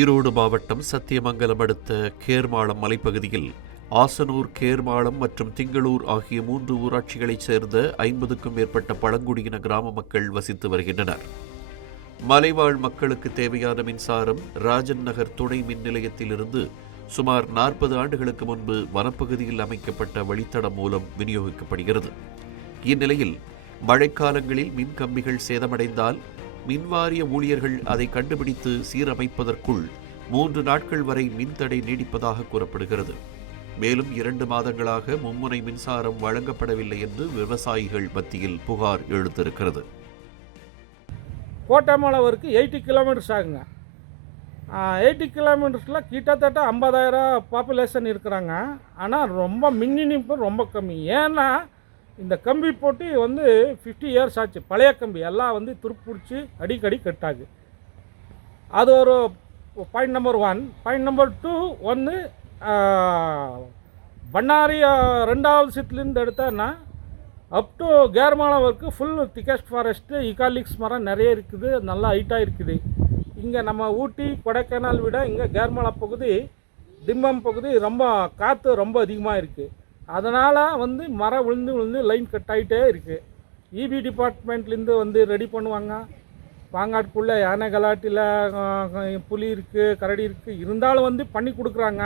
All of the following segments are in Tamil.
ஈரோடு மாவட்டம் சத்தியமங்கலம் அடுத்த கேர்மாளம் மலைப்பகுதியில் ஆசனூர், கேர்மாளம் மற்றும் திங்களூர் ஆகிய 3 ஊராட்சிகளைச் சேர்ந்த 50க்கும் மேற்பட்ட பழங்குடியின கிராம மக்கள் வசித்து வருகின்றனர். மலைவாழ் மக்களுக்கு தேவையான மின்சாரம் ராஜன் நகர் துணை மின் நிலையத்திலிருந்து சுமார் 40 ஆண்டுகளுக்கு முன்பு வனப்பகுதியில் அமைக்கப்பட்ட வழித்தடம் மூலம் விநியோகிக்கப்படுகிறது. இந்நிலையில் மழைக்காலங்களில் மின் கம்பிகள் சேதமடைந்தால் மின்வாரிய ஊழியர்கள் அதை கண்டுபிடித்து சீரமைப்பதற்குள் 3 நாட்கள் வரை மின்தடை நீடிப்பதாக கூறப்படுகிறது. மேலும் 2 மாதங்களாக மும்முனை மின்சாரம் வழங்கப்படவில்லை என்று விவசாயிகள் மத்தியில் புகார் எழுந்திருக்கிறது. கோட்டமலவருக்கு 80 கிலோமீட்டர்ஸ் ஆகுங்க. 80 கிலோமீட்டர்ஸில் கிட்டத்தட்ட 50,000 பாப்புலேஷன் இருக்கிறாங்க. ஆனால் ரொம்ப மின் இணைப்பு ரொம்ப கம்மி. ஏன்னா இந்த கம்பி போட்டு 50 இயர்ஸ் ஆச்சு. பழைய கம்பி எல்லாம் துருப்பிடிச்சி அடிக்கடி கட்டாகு. அது ஒரு point number 1. Point number 2 Bannari 2வது சிட்டிலேருந்து எடுத்தோன்னா அப் டு கேர்மாளம் வரைக்கும் ஃபுல் திக்கஸ்ட் ஃபாரஸ்ட்டு, இகாலிக்ஸ் மரம் நிறைய இருக்குது, நல்லா ஹைட்டாக இருக்குது. இங்கே நம்ம ஊட்டி கொடைக்கானல் விட இங்கே கேர்மாளம் பகுதி, திம்பம் பகுதி ரொம்ப காற்று ரொம்ப அதிகமாக இருக்குது. அதனால் மரம் விழுந்து லைன் கட் ஆகிட்டே இருக்குது. இபி டிபார்ட்மெண்ட்லேருந்து ரெடி பண்ணுவாங்க. பாங்காட்டுக்குள்ளே யானை கலாட்டில் புலி இருக்குது, கரடி இருக்குது, இருந்தாலும் பண்ணி கொடுக்குறாங்க.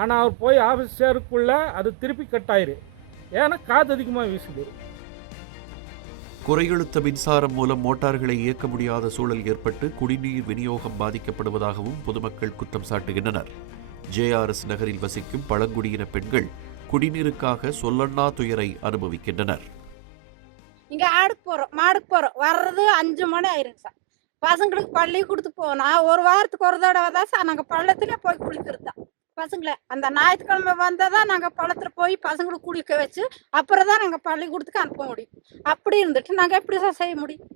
ஆனால் அவர் போய் ஆஃபீஸ் சேருக்குள்ளே அது திருப்பி கட் ஆயிரு. ஏன்னா காற்று அதிகமாக வீசுது. குறையழுத்த மின்சாரம் மூலம் மோட்டார்களை இயக்க முடியாத சூழல் ஏற்பட்டு குடிநீர் விநியோகம் பாதிக்கப்படுவதாகவும் பொதுமக்கள் குற்றம் சாட்டுகின்றனர். ஜேஆர்எஸ் நகரில் வசிக்கும் பழங்குடியின பெண்கள் குடிநீருக்காக சொல்லண்ணா துயரை அனுபவிக்கின்றனர். இங்கே ஆடுக்கு போகிறோம், மாடுக்கு போகிறோம், வர்றது 5 மணி ஆயிருங்க சார். பசங்களுக்கு பள்ளி கொடுத்து போனால் ஒரு வாரத்துக்கு ஒரு தடவை தான் சார் நாங்கள் பள்ளத்தில் போய் குளிக்கிறது தான். பசங்களை அந்த ஞாயிற்றுக்கிழமை வந்தால் தான் நாங்கள் பள்ளத்தில் போய் பசங்களுக்கு குளிக்க வச்சு அப்புறம் தான் நாங்கள் பள்ளிக்கூடத்துக்கு அனுப்ப முடியும். அப்படி இருந்துட்டு நாங்கள் எப்படி சார் செய்ய முடியும்?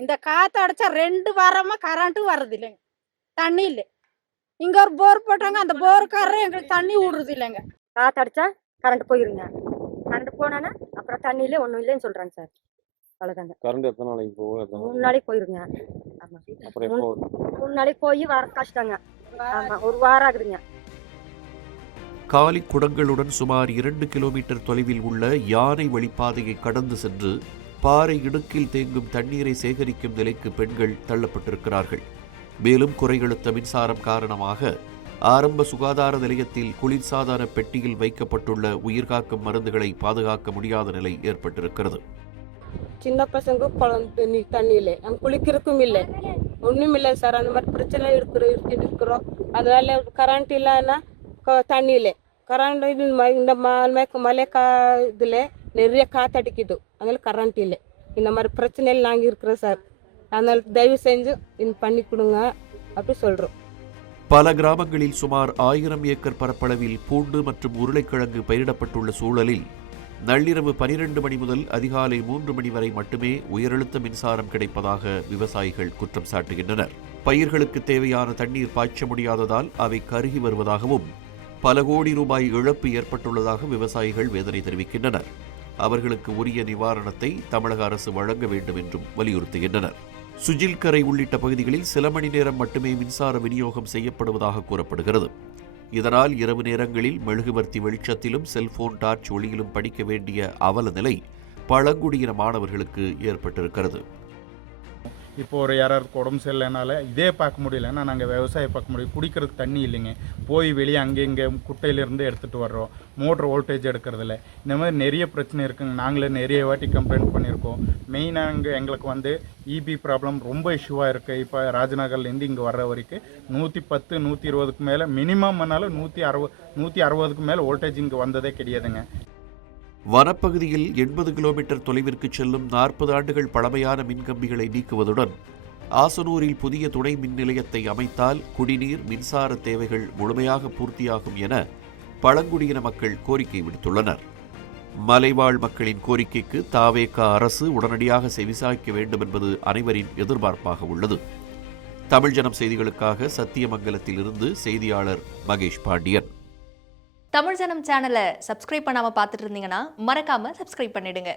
இந்த காற்று அடித்தா 2 வாரமாக கரண்ட்டும் வர்றது இல்லைங்க, தண்ணி இல்லை. இங்கே ஒரு போர் போட்டாங்க, அந்த போருக்காரரும் எங்களுக்கு தண்ணி விடுறது இல்லைங்க. காற்று அடித்தா கரண்ட் போயிருங்க. கரண்ட் போனானா அப்புறம் தண்ணியிலே ஒன்றும் இல்லைன்னு சொல்கிறாங்க சார். அவ்வளோதாங்க. கரண்ட் எத்தனை நாளைக்கு போகும்? 3 நாளைக்கு போயிருங்க. ஆமாம், 3 நாளைக்கு போய் வர கஷ்டங்க. ஆமாம், ஒரு வாரம் ஆகுதுங்க. காலி குடங்களுடன் சுமார் 2 கிலோமீட்டர் தொலைவில் உள்ள யானை வழிப்பாதையை கடந்து சென்று பாறை இடுக்கில் தேங்கும் தண்ணீரை சேகரிக்கும் நிலைக்கு பெண்கள் தள்ளப்பட்டிருக்கிறார்கள். மேலும் குறையழுத்த மின்சாரம் காரணமாக ஆரம்ப சுகாதார நிலையத்தில் குளிர்சாதன பெட்டியில் வைக்கப்பட்டுள்ள உயிர்காக்கும் மருந்துகளை பாதுகாக்க முடியாத நிலை ஏற்பட்டிருக்கிறது. சின்ன பசங்க தண்ணி இல்லை, நம்ம குளிக்கிறதுக்கும் இல்லை, ஒன்றும் இல்லை சார். அந்த மாதிரி பிரச்சனை இருக்கிறோம். அதனால கரண்ட் இல்லைன்னா தண்ணி இல்லை. கரண்ட் இந்த மழை இதில் நிறைய காற்றடிக்குது, அதனால கரண்ட் இல்லை. இந்த மாதிரி பிரச்சனையில் நாங்கள் இருக்கிறோம் சார். அதனால தயவு செஞ்சு பண்ணி கொடுங்க அப்படி சொல்கிறோம். பல கிராமங்களில் சுமார் 1000 ஏக்கர் பரப்பளவில் பூண்டு மற்றும் உருளைக்கிழங்கு பயிரிடப்பட்டுள்ள சூழலில் நள்ளிரவு 12 மணி முதல் அதிகாலை 3 மணி வரை மட்டுமே உயரழுத்த மின்சாரம் கிடைப்பதாக விவசாயிகள் குற்றம் சாட்டுகின்றனர். பயிர்களுக்கு தேவையான தண்ணீர் பாய்ச்ச முடியாததால் அவை கருகி வருவதாகவும் பல கோடி ரூபாய் இழப்பு ஏற்பட்டுள்ளதாக விவசாயிகள் வேதனை தெரிவிக்கின்றனர். அவர்களுக்கு உரிய நிவாரணத்தை தமிழக அரசு வழங்க வேண்டும் என்றும் வலியுறுத்துகின்றனர். சுஜில்கரை உள்ளிட்ட பகுதிகளில் சில மணி நேரம் மட்டுமே மின்சார விநியோகம் செய்யப்படுவதாக கூறப்படுகிறது. இதனால் இரவு நேரங்களில் மெழுகுவர்த்தி வெளிச்சத்திலும் செல்போன் டார்ச் ஒளியிலும் படிக்க வேண்டிய அவல நிலை பழங்குடியின மாணவர்களுக்கு ஏற்பட்டிருக்கிறது. இப்போ ஒரு யாராருக்கு உடம்பு சரியில்லைனால இதே பார்க்க முடியலன்னா நாங்கள் விவசாயம் பார்க்க முடியும். குடிக்கிறதுக்கு தண்ணி இல்லைங்க, போய் வெளியே அங்கே இங்கே குட்டையிலேருந்து எடுத்துகிட்டு வர்றோம். மோட்ரு வோல்டேஜ் எடுக்கிறதில்ல. இந்த மாதிரி நிறைய பிரச்சனை இருக்குங்க. நாங்களே நிறைய வாட்டி கம்ப்ளைண்ட் பண்ணியிருக்கோம். மெயினாக எங்களுக்கு இபி ப்ராப்ளம் ரொம்ப இஷ்யூவாக இருக்குது. இப்போ ராஜநகர்லேருந்து இங்கே வர்ற வரைக்கும் 110 120க்கு மேலே மினிமம் பண்ணாலும் 160க்கு மேலே வோல்டேஜ் இங்கே வந்ததே கிடையாதுங்க. வனப்பகுதியில் 80 கிலோமீட்டர் தொலைவிற்கு செல்லும் 40 ஆண்டுகள் பழமையான மின்கம்பிகளை நீக்குவதுடன் ஆசனூரில் புதிய துணை மின் நிலையத்தை அமைத்தால் குடிநீர், மின்சார தேவைகள் முழுமையாக பூர்த்தியாகும் என பழங்குடியின மக்கள் கோரிக்கை விடுத்துள்ளனர். மலைவாழ் மக்களின் கோரிக்கைக்கு தவேக அரசு உடனடியாக செவிசாய்க்க வேண்டும் என்பது அனைவரின் எதிர்பார்ப்பாக உள்ளது. தமிழ் ஜனம் செய்திகளுக்காக சத்தியமங்கலத்தில் இருந்து செய்தியாளர் மகேஷ் பாண்டியன். தமிழ் ஜனம் சேனலை சப்ஸ்கிரைப் பண்ணாமல் பார்த்துட்டு இருந்தீங்கன்னா மறக்காமல் சப்ஸ்கிரைப் பண்ணிடுங்க.